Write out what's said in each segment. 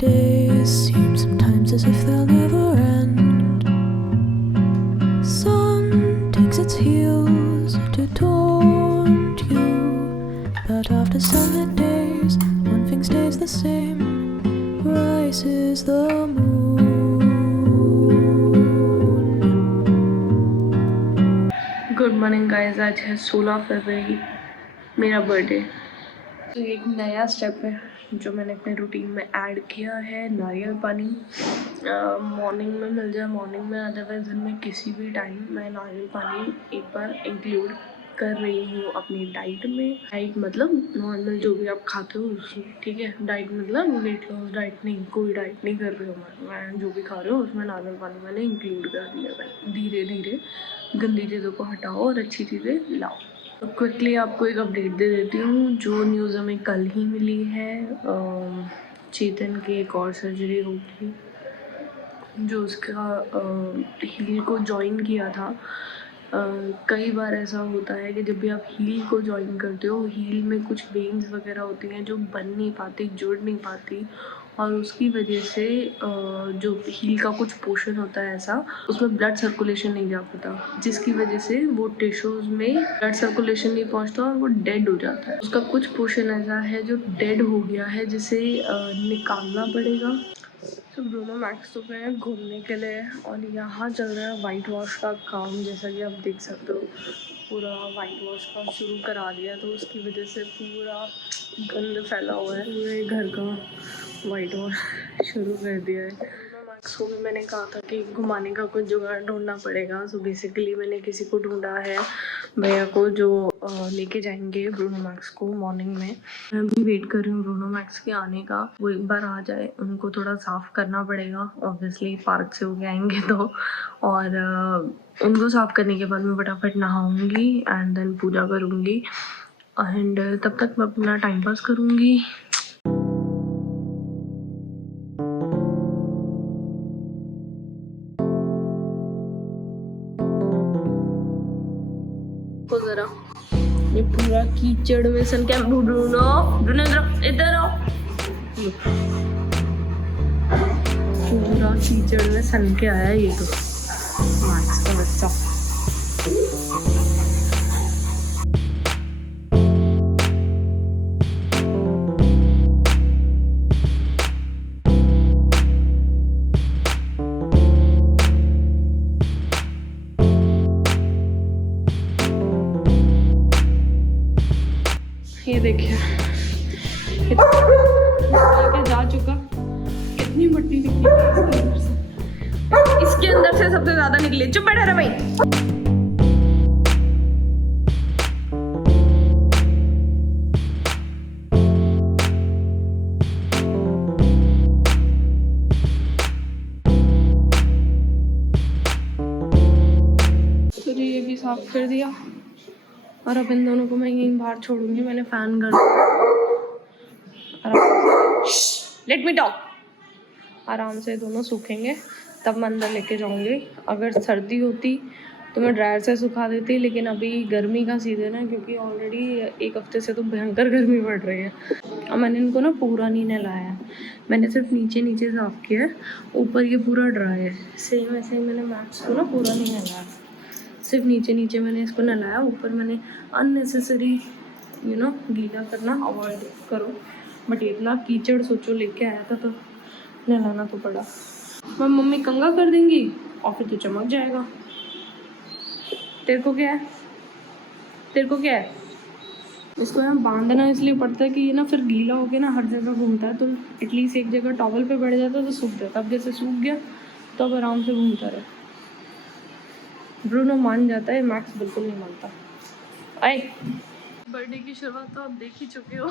Days seem sometimes as if they'll never end. Sun takes its heels to taunt you, but after sunlit days, one thing stays the same. Rises the moon. Good morning guys, आज है 16 फरवरी, मेरा birthday. तो एक नया step है जो मैंने अपने रूटीन में ऐड किया है, नारियल पानी। मॉर्निंग में मिल जाए मॉर्निंग में, अदरवाइज दिन में किसी भी टाइम मैं नारियल पानी एक बार इंक्लूड कर रही हूँ अपनी डाइट में। डाइट मतलब नॉर्मल जो भी आप खाते हो उसमें, ठीक है। डाइट मतलब वेट लॉस डाइट नहीं, कोई डाइट नहीं कर रही हूँ मैं जो भी खा रही हूँ उसमें नारियल पानी मैंने इंक्लूड कर दिया भाई। धीरे धीरे गंदी चीज़ों को हटाओ और अच्छी चीज़ें लाओ। तो क्विकली आपको एक अपडेट दे देती हूँ जो न्यूज़ हमें कल ही मिली है। चेतन की एक और सर्जरी होगी, जो उसका हील को जॉइन किया था। कई बार ऐसा होता है कि जब भी आप हील को जॉइन करते हो, हील में कुछ वेन्स वगैरह होती हैं जो बन नहीं पाती, जुड़ नहीं पाती, और उसकी वजह से जो हील का कुछ पोर्शन होता है ऐसा, उसमें ब्लड सर्कुलेशन नहीं जा पाता, जिसकी वजह से वो टिश्यूज़ में ब्लड सर्कुलेशन नहीं पहुंचता और वो डेड हो जाता है। उसका कुछ पोर्शन ऐसा है जो डेड हो गया है, जिसे निकालना पड़ेगा। तो ब्रूनो मैक्स तो गए हैं घूमने के लिए, और यहाँ चल रहा है वाइट वॉश का काम। जैसा कि आप देख सकते हो, पूरा वाइट वॉश का शुरू करा दिया, तो उसकी वजह से पूरा गंद फैला हुआ है। पूरे घर का वाइट वॉश शुरू कर दिया है। ब्रूनो मैक्स को भी मैंने कहा था कि घुमाने का कुछ जुगाड़ ढूंढना पड़ेगा। सो बेसिकली मैंने किसी को ढूंढा है, भैया को, जो लेके जाएंगे ब्रूनो मैक्स को मॉर्निंग में। मैं भी वेट कर रही हूँ ब्रूनो मैक्स के आने का, वो एक बार आ जाए। उनको थोड़ा साफ़ करना पड़ेगा ऑब्वियसली, पार्क से होके आएंगे तो। और उनको साफ़ करने के बाद मैं फटाफट नहाऊंगी एंड देन पूजा करूँगी, एंड तब तक मैं अपना टाइम पास करूँगी। ज़रा ये पूरा कीचड़ में सन क्या, ब्रूनो ब्रूनो इधर आओ। पूरा कीचड़ में सन के आया ये तो मैक्स का बच्चा। ये देखिए लेके जा चुका, कितनी मट्टी निकली इसके अंदर से सबसे ज्यादा निकली। चुप बैठा रहा भाई। तो ये भी साफ कर दिया, और अब इन दोनों को मैं यहीं बाहर छोड़ूंगी। मैंने फैन कर लेट मी टॉक। आराम से दोनों सूखेंगे, तब मैं अंदर लेके जाऊंगी। अगर सर्दी होती तो मैं ड्रायर से सुखा देती, लेकिन अभी गर्मी का सीज़न है, क्योंकि ऑलरेडी एक हफ्ते से तो भयंकर गर्मी पड़ रही है। और मैंने इनको ना पूरा नहीं नहलाया, मैंने सिर्फ नीचे नीचे साफ किया है, ऊपर ये पूरा ड्राई है। सेम ऐसे ही मैंने मैक्स को ना पूरा नहीं नहलाया, सिर्फ नीचे नीचे मैंने इसको नहलाया। ऊपर मैंने अननेसेसरी गीला करना अवॉइड करो, बट इतना कीचड़ सोचो लेके आया था तो नहलाना तो पड़ा। मैं मम्मी कंगा कर देंगी और फिर तो चमक जाएगा। तेरे को क्या है, तेरे को क्या है? इसको यहाँ बांधना इसलिए पड़ता है कि ये ना फिर गीला होके ना हर जगह घूमता है, तो एटलीस्ट एक जगह टॉवल पे बैठ जाता है तो सूख जाता। अब जैसे सूख गया तो अब आराम से घूमता रहे। ब्रूनो मान जाता है, मैक्स बिल्कुल नहीं मानता। आए बर्थडे की शुरुआत तो आप देख ही चुके हो,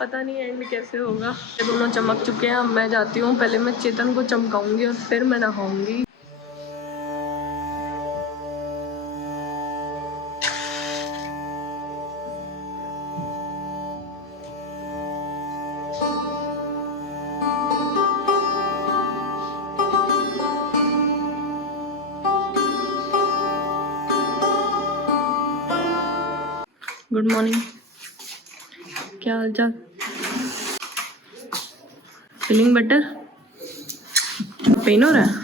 पता नहीं एंड कैसे होगा। ये दोनों चमक चुके हैं, अब मैं जाती हूँ। पहले मैं चेतन को चमकाऊंगी और फिर मैं नहाऊंगी। गुड मॉर्निंग, क्या हाल चाल? Feeling better? पेन हो रहा है?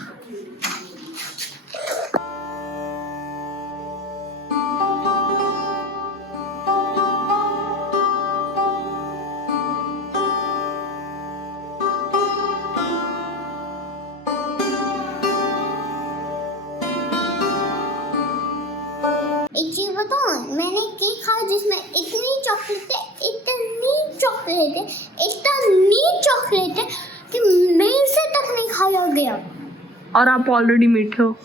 एक चीज बताऊं, मैंने केक खाया जिसमें इतनी चॉकलेट है कि मेरे से तक नहीं खाया गया। और आप ऑलरेडी मीठे हो।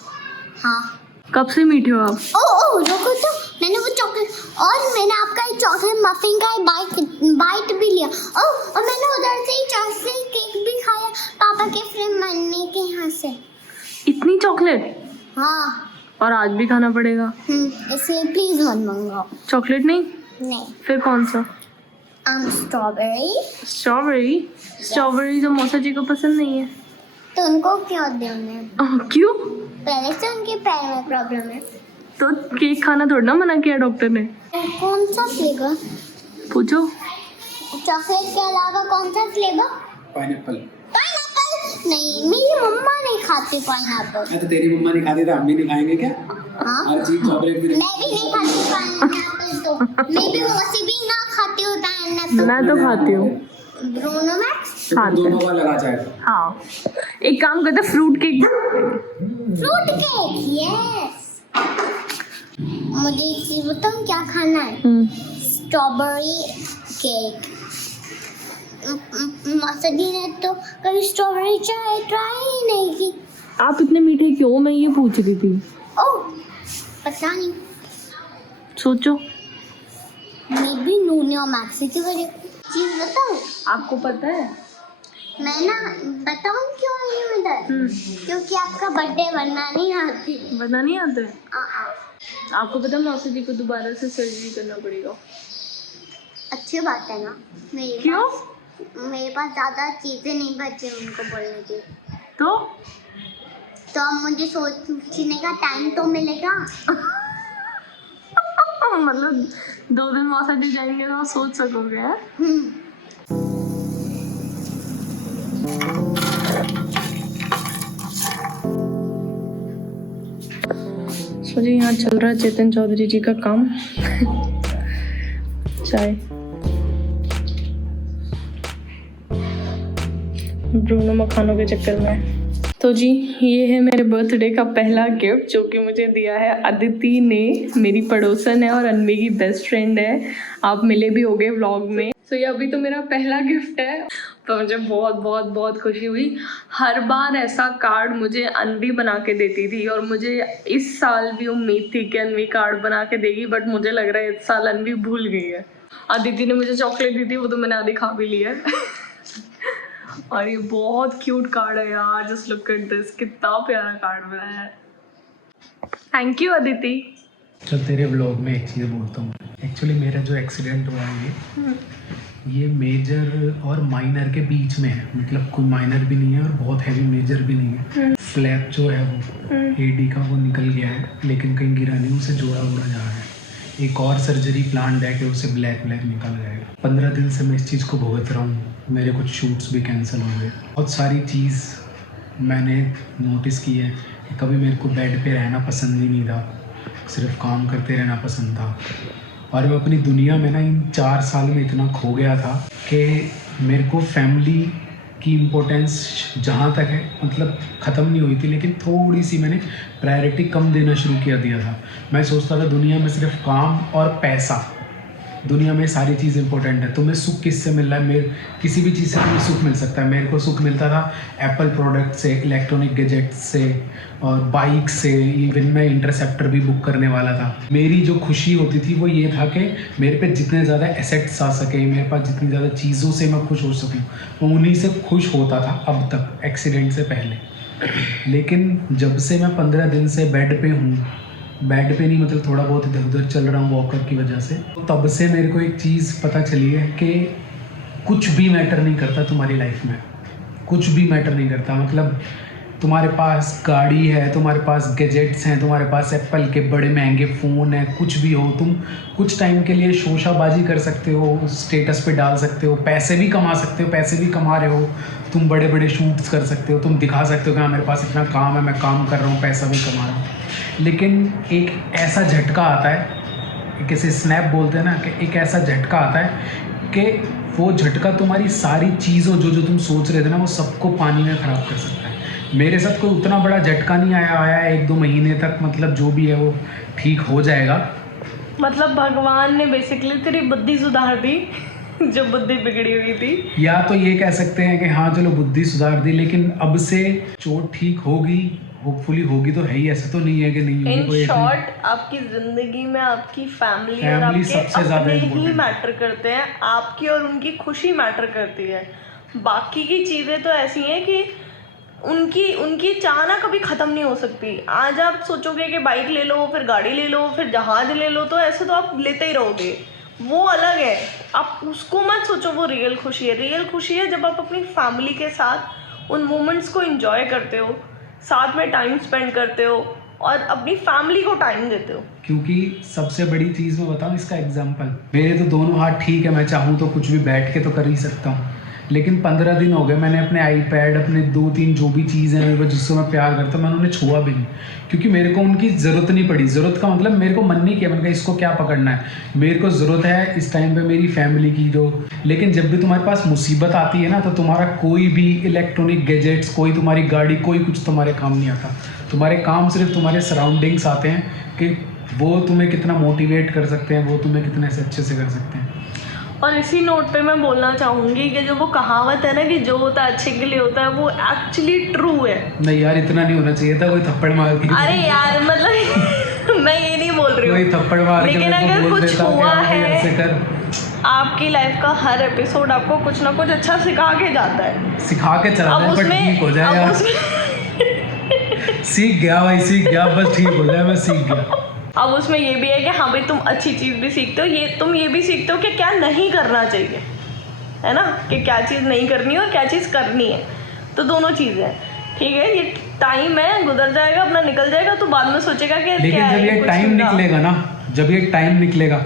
हाँ। कब से मीठे हो आप? ओ रुको तो, मैंने वो चॉकलेट और मैंने आपका एक चॉकलेट मफिन का बाइट भी लिया। और मैंने उधर से ही चॉकलेट केक भी खाया पापा के फ्रेंड मन्ने के यहाँ से। इतनी चॉकलेट? हाँ। और आज भी खाना पड़ेगा? इसलिए प्लीज मत मंगाओ। चॉकलेट नहीं? नहीं। फिर कौन सा? स्ट्रॉबेरी। स्ट्रॉबेरी तो मौसा जी को पसंद नहीं है। तो उनको क्यों देना? क्यों? पहले से उनके पैर में प्रॉब्लम है। तो केक खाना थोड़ा ना मना किया डॉक्टर ने। कौन सा फ्लेवर? पूछो। चॉकलेट के अलावा कौन सा फ्लेवर? पाइनएप्पल। नहीं, मेरी मम्मा नहीं खाती पाइनएप्पल। तो तेरी मम्मा नहीं खाती तो हम भी नहीं खाएंगे क्या? हाँ? हर चीज चॉकलेट भी मैं भी नहीं खाती पाइनएप्पल तो मैं भी मौसी भी ना खाती हूँ पाइनएप्पल। मैं तो खाती हूँ। ब्रूनो मैक्स तो दोनों का लगा जाएगा। हाँ, एक काम करते फ्रूट केक। यस। मुझे एक चीज बताऊँ क्या खाना है? Strawberry cake. मौसी ने तो कभी स्ट्रॉबेरी चाय ट्राई ही नहीं की। आप इतने मीठे क्यों? मैं ये पूछ रही थी। ओह पता नहीं, सोचो। मैं भी नूनिया मैक्सी की वजह चीज बताऊँ आपको पता है मैं ना बताऊँ क्यों आई हूँ इधर? क्योंकि आपका बर्थडे बनना नहीं आती। बता नहीं आते? आपको पता है मौसा जी को दोबारा से सर्जरी करना पड़ेगा। अच्छी बात है ना। क्यों? मेरे पास ज्यादा चीजें नहीं बची उनको बोलने की। तो अब मुझे सोचने का टाइम तो मिलेगा। मतलब 2 दिन मौसा जी जाएंगे तो सोच सकोगे? जी यहाँ चल रहा है चेतन चौधरी जी का काम। चाय ब्रूनो मखानों के चक्कर में। तो जी ये है मेरे बर्थडे का पहला गिफ्ट जो कि मुझे दिया है अदिति ने। मेरी पड़ोसन है और अनवी की बेस्ट फ्रेंड है। आप मिले भी होगे व्लॉग में। तो ये अभी तो मेरा पहला गिफ्ट है, तो मुझे बहुत बहुत बहुत खुशी हुई। हर बार ऐसा कार्ड मुझे अनवी बना के देती थी और मुझे इस साल भी उम्मीद थी कि अनवी कार्ड बना के देगी, बट मुझे लग रहा है इस साल अनवी भूल गई है। अदिति ने मुझे चॉकलेट दी थी, वो तो मैंने आधी खा भी ली है। और ये बहुत क्यूट कार्ड है यार, जस्ट लुक एट दिस, कितना प्यारा कार्ड बनाया है। Thank you Aditi. चल तेरे व्लॉग में एक चीज़ बोलता हूँ। एक्चुअली मेरा जो एक्सीडेंट हुआ है ये मेजर और माइनर के बीच में है। मतलब कोई माइनर भी नहीं है और बहुत हैवी मेजर भी नहीं है। फ्लैप जो है वो एडी का वो निकल गया है, लेकिन कहीं गिरा नहीं, उसे जोड़ा उड़ा जा रहा है। एक और सर्जरी प्लान है कि उसे ब्लैक निकल जाएगा। 15 दिन से मैं इस चीज़ को भुगत रहा हूँ। मेरे कुछ शूट्स भी कैंसिल हो गए। बहुत सारी चीज़ मैंने नोटिस की है कि कभी मेरे को बेड पे रहना पसंद ही नहीं था, सिर्फ काम करते रहना पसंद था। और मैं अपनी दुनिया में ना इन 4 साल में इतना खो गया था कि मेरे को फैमिली की इम्पोर्टेंस जहाँ तक है मतलब ख़त्म नहीं हुई थी, लेकिन थोड़ी सी मैंने प्रायोरिटी कम देना शुरू किया दिया था। मैं सोचता था दुनिया में सिर्फ काम और पैसा, दुनिया में सारी चीज़ इंपॉर्टेंट है। तुम्हें सुख किससे मिल रहा है? मेरे किसी भी चीज़ से तुम्हें सुख मिल सकता है। मेरे को सुख मिलता था एप्पल प्रोडक्ट से, इलेक्ट्रॉनिक गैजेट्स से और बाइक से। इवन मैं इंटरसेप्टर भी बुक करने वाला था। मेरी जो खुशी होती थी वो ये था कि मेरे पे जितने ज़्यादा एसेट्स आ सके, मेरे पास जितनी ज़्यादा चीज़ों से मैं खुश हो सकूँ, मैं उन्हीं से खुश होता था अब तक, एक्सीडेंट से पहले। लेकिन जब से मैं 15 दिन से बेड पे हूँ, बेड पे नहीं मतलब थोड़ा बहुत इधर उधर चल रहा हूँ वॉकर की वजह से, तब से मेरे को एक चीज़ पता चली है कि कुछ भी मैटर नहीं करता तुम्हारी लाइफ में, कुछ भी मैटर नहीं करता। मतलब तुम्हारे पास गाड़ी है, तुम्हारे पास गैजेट्स हैं, तुम्हारे पास एप्पल के बड़े महंगे फ़ोन हैं, कुछ भी हो, तुम कुछ टाइम के लिए शोशाबाजी कर सकते हो, स्टेटस पे डाल सकते हो, पैसे भी कमा सकते हो, पैसे भी कमा रहे हो, तुम बड़े बड़े शूट्स कर सकते हो, तुम दिखा सकते हो कि हाँ मेरे पास इतना काम है, मैं काम कर रहा हूँ, पैसा भी कमा रहा हूँ। लेकिन एक ऐसा झटका आता है, किसी स्नैप बोलते हैं ना, कि एक ऐसा झटका आता है कि वो झटका तुम्हारी सारी चीज़ों जो तुम सोच रहे थे ना, वो सबको पानी में ख़राब कर सकता है। मेरे साथ कोई उतना बड़ा झटका नहीं आया 1-2 महीने तक, मतलब जो भी है वो ठीक हो जाएगा। मतलब भगवान ने बेसिकली तेरी बुद्धि सुधार दी जो बुद्धि बिगड़ी हुई थी। या तो ये कह सकते हैं कि हाँ चलो बुद्धि सुधार दी, लेकिन अब से चोट ठीक होगी, होपफुली होगी तो है ही, ऐसा तो नहीं है कि नहीं होगी। इन शॉर्ट आपकी ज़िंदगी में आपकी फैमिली और आपके सबसे ज़्यादा ही मैटर करते हैं, आपकी और उनकी खुशी मैटर करती है। बाकी की चीज़ें तो ऐसी हैं कि उनकी चाह ना कभी ख़त्म नहीं हो सकती। आज आप सोचोगे कि बाइक ले लो, फिर गाड़ी ले लो, फिर जहाज़ ले लो, तो ऐसे तो आप लेते ही रहोगे, वो अलग है। आप उसको मत सोचो वो रियल खुशी है। रियल खुशी है जब आप अपनी फैमिली के साथ उन मोमेंट्स को एंजॉय करते हो, साथ में टाइम स्पेंड करते हो और अपनी फैमिली को टाइम देते हो। क्योंकि सबसे बड़ी चीज़ मैं बताऊँ इसका एग्जांपल, मेरे तो दोनों हाथ ठीक है, मैं चाहूँ तो कुछ भी बैठ के तो कर ही सकता हूँ, लेकिन 15 दिन हो गए मैंने अपने आईपैड, अपने 2-3 जो भी चीज़ें हैं जिससे मैं प्यार करता हूँ, मैंने उन्हें छुआ भी नहीं, क्योंकि मेरे को उनकी ज़रूरत नहीं पड़ी। ज़रूरत का मतलब मेरे को मन नहीं किया, मैंने कहा इसको क्या पकड़ना है, मेरे को ज़रूरत है इस टाइम पे मेरी फैमिली की जो। लेकिन जब भी तुम्हारे पास मुसीबत आती है ना, तो तुम्हारा कोई भी इलेक्ट्रॉनिक गैजेट्स, कोई तुम्हारी गाड़ी, कोई कुछ तुम्हारे काम नहीं आता। तुम्हारे काम सिर्फ तुम्हारे सराउंडिंग्स आते हैं कि वो तुम्हें कितना मोटिवेट कर सकते हैं, वो तुम्हें कितने से अच्छे से कर सकते हैं। और इसी नोट पे मैं बोलना चाहूँगी कि जो वो कहावत है ना कि जो होता है अच्छे के लिए होता है, वो एक्चुअली ट्रू है। नहीं यार, इतना नहीं होना चाहिए था, कोई थप्पड़ मार के। अरे यार मतलब मैं ये नहीं बोल रही हूँ, कोई थप्पड़ मार के, लेकिन अगर कुछ हुआ है, ऐसे कर। आपकी लाइफ का हर एपिसोड आपको कुछ ना कुछ अच्छा सिखा के जाता है, सिखा के चला जाए, बट ठीक हो जाए यार। सीख गया भाई, सीख गया, बस ठीक हो जाए, मैं सीख गया। अब उसमें ये भी है कि हाँ भाई तुम अच्छी चीज़ भी सीखते हो, तुम ये भी सीखते हो कि क्या नहीं करना चाहिए, है ना, कि क्या चीज़ नहीं करनी है और क्या चीज़ करनी है। तो दोनों चीज़ें हैं, ठीक है। ये टाइम है, गुजर जाएगा, अपना निकल जाएगा, तो बाद में सोचेगा कि लेकिन जब ये टाइम निकलेगा ना, जब ये टाइम निकलेगा,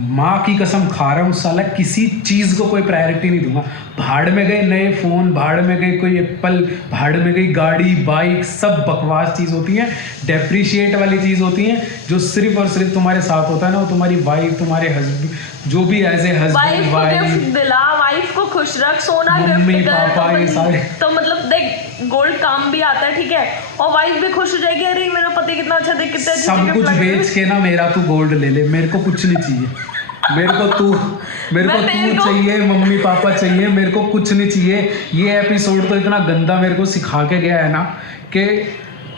माँ की कसम खा रहा हूँ साला, किसी चीज़ को कोई प्रायोरिटी नहीं दूंगा। भाड़ में गए नए फ़ोन, भाड़ में गई कोई एप्पल, भाड़ में गई गाड़ी, बाइक, सब बकवास चीज़ होती हैं, डेप्रिशिएट वाली चीज़ होती हैं, जो सिर्फ और सिर्फ तुम्हारे साथ होता है ना, वो तुम्हारी वाइफ, तुम्हारे हस्बैंड, जो भी एज ए हस्बैंड, वाइफ दिला, वाइफ को खुश रख, सोना मम्मी पापा, ये सारे। तो मतलब देख, गोल्ड काम भी आता है, ठीक है, और वाइफ भी खुश हो जाएगी, अरे मेरा पति कितना अच्छा देख, कितने अच्छे सब कुछ बेच के ना मेरा तू गोल्ड ले ले, मेरे को कुछ नहीं चाहिए, मेरे को तू चाहिए, मम्मी पापा चाहिए, मेरे को कुछ नहीं चाहिए। ये एपिसोड तो इतना गंदा मेरे को सिखा के गया है ना कि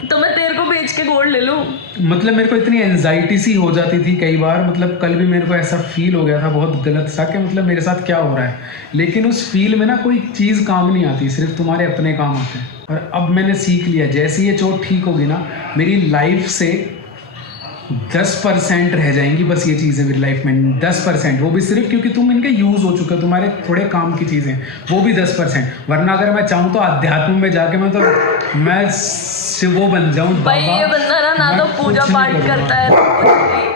तो मैं तेरे को बेच के गोल्ड ले लूं। मतलब मेरे को इतनी एंजाइटी सी हो जाती थी कई बार, मतलब कल भी मेरे को ऐसा फील हो गया था बहुत गलत सा कि मतलब मेरे साथ क्या हो रहा है, लेकिन उस फील में ना कोई चीज़ काम नहीं आती, सिर्फ तुम्हारे अपने काम आते हैं। और अब मैंने सीख लिया, जैसे ये चोट ठीक होगी ना, मेरी लाइफ से 10% रह जाएंगी बस ये चीज़ें मेरी लाइफ में, 10%, वो भी सिर्फ क्योंकि तुम इनके यूज़ हो चुके हो, तुम्हारे थोड़े काम की चीज़ें, वो भी 10%। वरना अगर मैं चाहूँ तो अध्यात्म में जाके मैं वो बन जाऊँ भाई। ये बंदा ना तो पूजा पाठ करता है,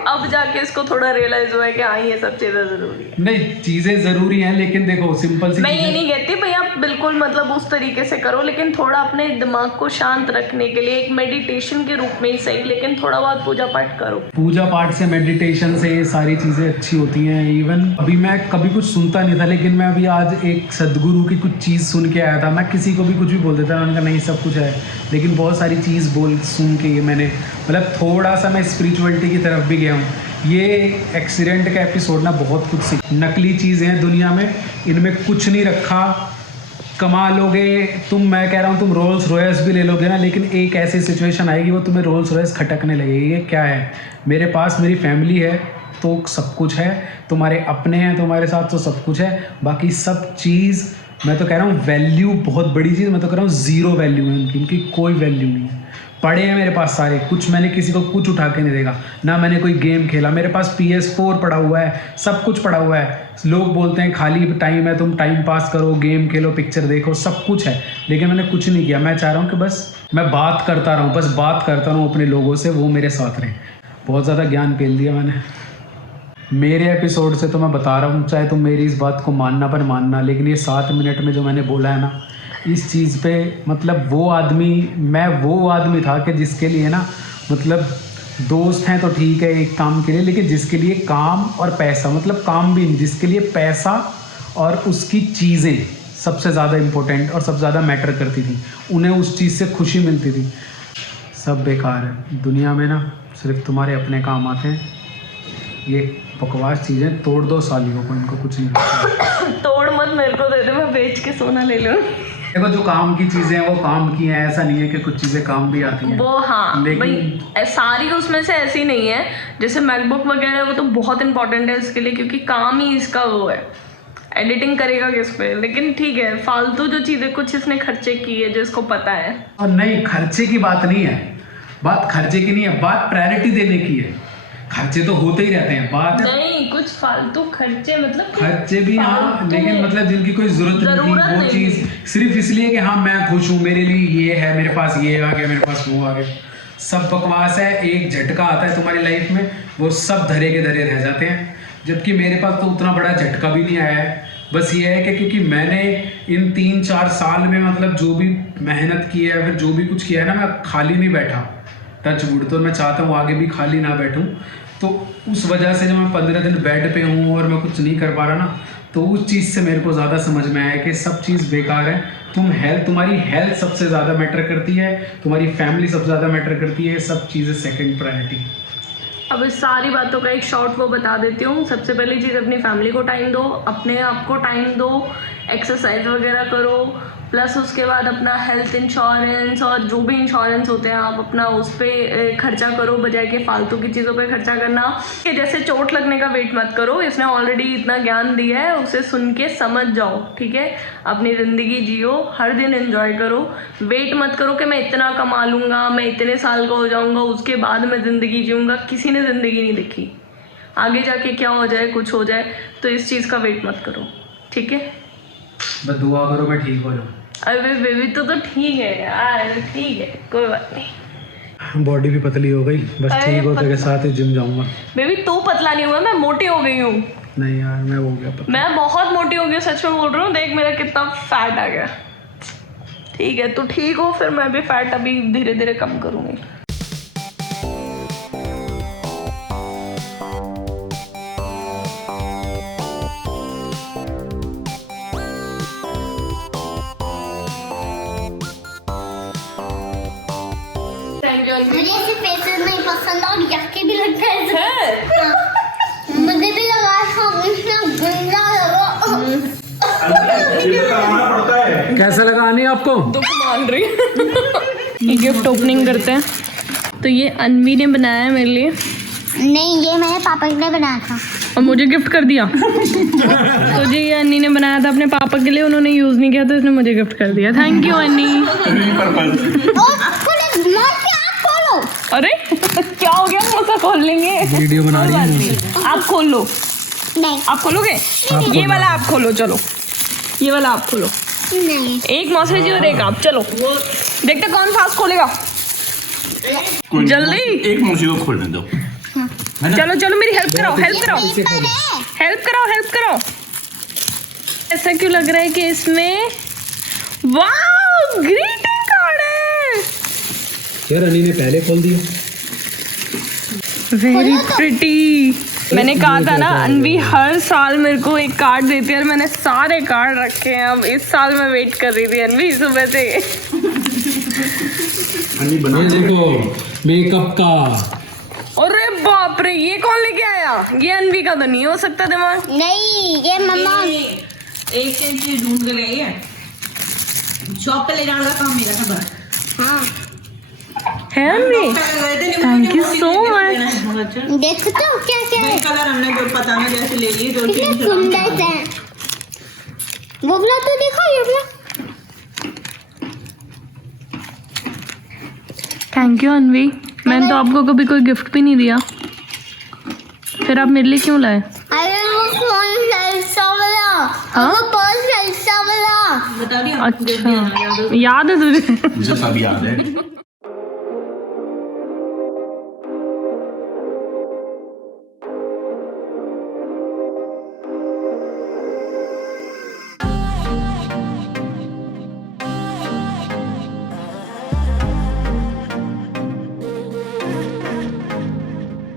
अब जाके इसको थोड़ा रियलाइज हुआ है कि हाँ ये सब चीज़ें ज़रूरी है। नहीं, चीज़ें ज़रूरी हैं, लेकिन देखो सिंपल सी, मैं ये नहीं कहती भाई आप बिल्कुल मतलब उस तरीके से करो, लेकिन थोड़ा अपने दिमाग को शांत रखने के लिए एक मेडिटेशन के रूप में ही सही, लेकिन थोड़ा बहुत पूजा पाठ करो। पूजा पाठ से, मेडिटेशन से ये सारी चीज़ें अच्छी होती हैं। इवन अभी मैं कभी कुछ सुनता नहीं था, लेकिन मैं अभी आज एक सदगुरु की कुछ चीज़ सुन के आया था। मैं किसी को भी कुछ भी बोल देता, मैंने कहा नहीं सब कुछ है, लेकिन बहुत सारी चीज़ सुन के ये मैंने मतलब थोड़ा सा मैं स्पिरिचुअलिटी की तरफ भी गया हूँ। ये एक्सीडेंट का एपिसोड ना बहुत कुछ नकली चीज़ें हैं दुनिया में, इनमें कुछ नहीं रखा, कमा लोगे तुम, मैं कह रहा हूँ तुम रोल्स रॉयस भी ले लोगे ना, लेकिन एक ऐसी सिचुएशन आएगी वो तुम्हें रोल्स रॉयस खटकने लगेगी। ये क्या है, मेरे पास मेरी फैमिली है तो सब कुछ है, तुम्हारे अपने हैं तुम्हारे साथ तो सब कुछ है, बाकी सब चीज़ मैं तो कह रहा हूँ वैल्यू बहुत बड़ी चीज़, मैं तो कह रहा हूँ ज़ीरो वैल्यू है इनकी कोई वैल्यू नहीं है। पड़े हैं मेरे पास सारे, कुछ मैंने किसी को कुछ उठा के नहीं देगा, ना मैंने कोई गेम खेला, मेरे पास PS4 पड़ा हुआ है, सब कुछ पड़ा हुआ है। लोग बोलते हैं खाली टाइम है तुम टाइम पास करो, गेम खेलो, पिक्चर देखो, सब कुछ है, लेकिन मैंने कुछ नहीं किया। मैं चाह रहा हूँ कि बस मैं बात करता रहूँ, बस बात करता रहूँ अपने लोगों से, वो मेरे साथ रहें। बहुत ज़्यादा ज्ञान पेल दिया मैंने मेरे एपिसोड से, तो मैं बता रहा हूँ, चाहे तुम मेरी इस बात को मानना पर मानना, लेकिन ये 7 मिनट में जो मैंने बोला है ना, इस चीज़ पे मतलब मैं वो आदमी था कि जिसके लिए ना मतलब दोस्त हैं तो ठीक है एक काम के लिए, लेकिन जिसके लिए काम और पैसा, मतलब काम भी नहीं, जिसके लिए पैसा और उसकी चीज़ें सबसे ज़्यादा इम्पोर्टेंट और सबसे ज़्यादा मैटर करती थी, उन्हें उस चीज़ से खुशी मिलती थी। सब बेकार है दुनिया में ना, सिर्फ तुम्हारे अपने काम आते हैं। ये बकवास चीज़ें तोड़ दो सालियों को, इनको कुछ नहीं लगता। तोड़ मत, मेरे को दे दे, मैं बेच के सोना ले लूँ। देखो जो काम की चीज़ें हैं वो काम की हैं, ऐसा नहीं है कि कुछ चीज़ें काम भी आती हैं वो। हाँ लेकिन भाई सारी उसमें से ऐसी नहीं है, जैसे मैकबुक वगैरह वो तो बहुत इंपॉर्टेंट है इसके लिए, क्योंकि काम ही इसका वो है, एडिटिंग करेगा किस पे। लेकिन ठीक है, फालतू जो चीज़ें कुछ इसने खर्चे की है जो इसको पता है। और नहीं, खर्चे की बात नहीं है, बात खर्चे की नहीं है, बात प्रायोरिटी देने की है। खर्चे तो होते ही रहते हैं, बात नहीं कुछ फालतू खर्चे, मतलब खर्चे भी हाँ, लेकिन मतलब जिनकी कोई जरूरत नहीं थी, वो चीज़ सिर्फ इसलिए कि हाँ मैं खुश हूँ, मेरे लिए ये है, मेरे पास ये आ गया, मेरे पास वो आ गया, सब बकवास है। एक झटका आता है तुम्हारी लाइफ में, वो सब धरे के धरे रह जाते हैं, जबकि मेरे पास तो उतना बड़ा झटका भी नहीं आया है। बस ये है कि क्योंकि मैंने इन 3-4 साल में मतलब जो भी मेहनत की है, फिर जो भी कुछ किया है ना, मैं खाली नहीं बैठा, टच वुड, तो मैं चाहता हूँ आगे भी खाली ना बैठूँ। तो उस वजह से जब मैं 15 दिन बेड पे हूँ और मैं कुछ नहीं कर पा रहा ना, तो उस चीज़ से मेरे को ज़्यादा समझ में आया कि सब चीज़ बेकार है। तुम्हारी हेल्थ सबसे ज़्यादा मैटर करती है, तुम्हारी फैमिली सबसे ज़्यादा मैटर करती है, सब चीज़ें सेकंड प्रायोरिटी। अब इस सारी बातों का एक शॉर्ट वो बता देती हूँ। सबसे पहली चीज़, अपनी फैमिली को टाइम दो, अपने आप को टाइम दो, एक्सरसाइज वगैरह करो, प्लस उसके बाद अपना हेल्थ इंश्योरेंस और जो भी इंश्योरेंस होते हैं आप अपना उस पर खर्चा करो, बजाय के फालतू की चीज़ों पे खर्चा करना। कि जैसे चोट लगने का वेट मत करो, इसने ऑलरेडी इतना ज्ञान दिया है, उसे सुन के समझ जाओ, ठीक है। अपनी ज़िंदगी जियो, हर दिन एंजॉय करो, वेट मत करो कि मैं इतना कमा लूँगा, मैं इतने साल का हो जाऊँगा, उसके बाद मैं ज़िंदगी जीऊँगा। किसी ने ज़िंदगी नहीं देखी, आगे जाके क्या हो जाए, कुछ हो जाए, तो इस चीज़ का वेट मत करो, ठीक है। बस दुआ करो मैं ठीक हो जाऊँ। अरे बेबी तो ठीक है यार, ठीक है, कोई बात नहीं। बॉडी भी पतली हो गई, बस ठीक होते के साथ ही जिम जाऊँगा। बेबी तू पतला नहीं हुआ, मैं मोटी हो गई हूँ। नहीं यार मैं हो गया पतला, मैं बहुत मोटी हो गई, सच में बोल रहा हूँ। देख मेरा कितना फैट आ गया। ठीक है, तू ठीक हो, फिर मैं भी फैट अभी धीरे धीरे कम करूँगी। मुझे ऐसे फेसेस नहीं पसंद और यक्के भी लगता है। हाँ। मुझे भी लगा इतना गंदा लगा। कैसा लगा आनी आपको? दुख मान रही ये गिफ्ट ओपनिंग करते हैं। तो ये अनवी ने बनाया है मेरे लिए। नहीं, ये मैंने पापा के लिए बनाया था और मुझे गिफ्ट कर दिया। तो जी ये अन्नी ने बनाया था अपने पापा के लिए, उन्होंने यूज़ नहीं किया तो इसने मुझे गिफ्ट कर दिया। थैंक यू अन्नी। अरे क्या हो गया, मुझसे खोल लेंगे। वीडियो बना रही है, आप खोल लो। नहीं, आप खोलोगे? ये वाला आप खोलो, चलो ये वाला आप खोलो। नहीं, एक मौसी जी और एक आप, चलो देखते कौन फास्ट खोलेगा जल्दी। एक मौसी को खोलने दो। चलो चलो मेरी हेल्प कराओ, हेल्प कराओ, हेल्प कराओ, हेल्प कराओ। ऐसा क्यों लग रहा है कि इसमें वाव ग्रीटिंग कार्ड है। यार अनी ने पहले खोल दिया। Very pretty. मैंने कहा था ना अनवी हर साल मेरे को एक कार्ड देती है और मैंने सारे कार्ड रखे हैं। अब इस साल मैं वेट कर रही थी अनवी सुबह से। अन्नी बना देखो मेकअप का। अरे बाप रे, ये कौन लेके आया? ये अनवी का तो नहीं हो सकता दिमाग। नहीं, ये मम्मा एक चीज ढूंढ के ले आई है, शॉप पे ले जाने का काम मेरा था बस। हाँ, है अनवी, थैंक यू सो मच। देखो तो क्या क्या है। कलर हमने जो पता नहीं जैसे ले लिए, दो कितने तीन सुंदर से हैं। वो वाला तो देखो, ये वाला। थैंक यू अनवी, मैंने तो आपको कभी कोई गिफ्ट भी नहीं दिया, फिर आप मेरे लिए क्यों लाए? अरे वो फोन जैसा वाला, हाँ? वो पर्स जैसा वाला। बता दिया। अच्छा, याद है तुझे? मुझे सब याद है।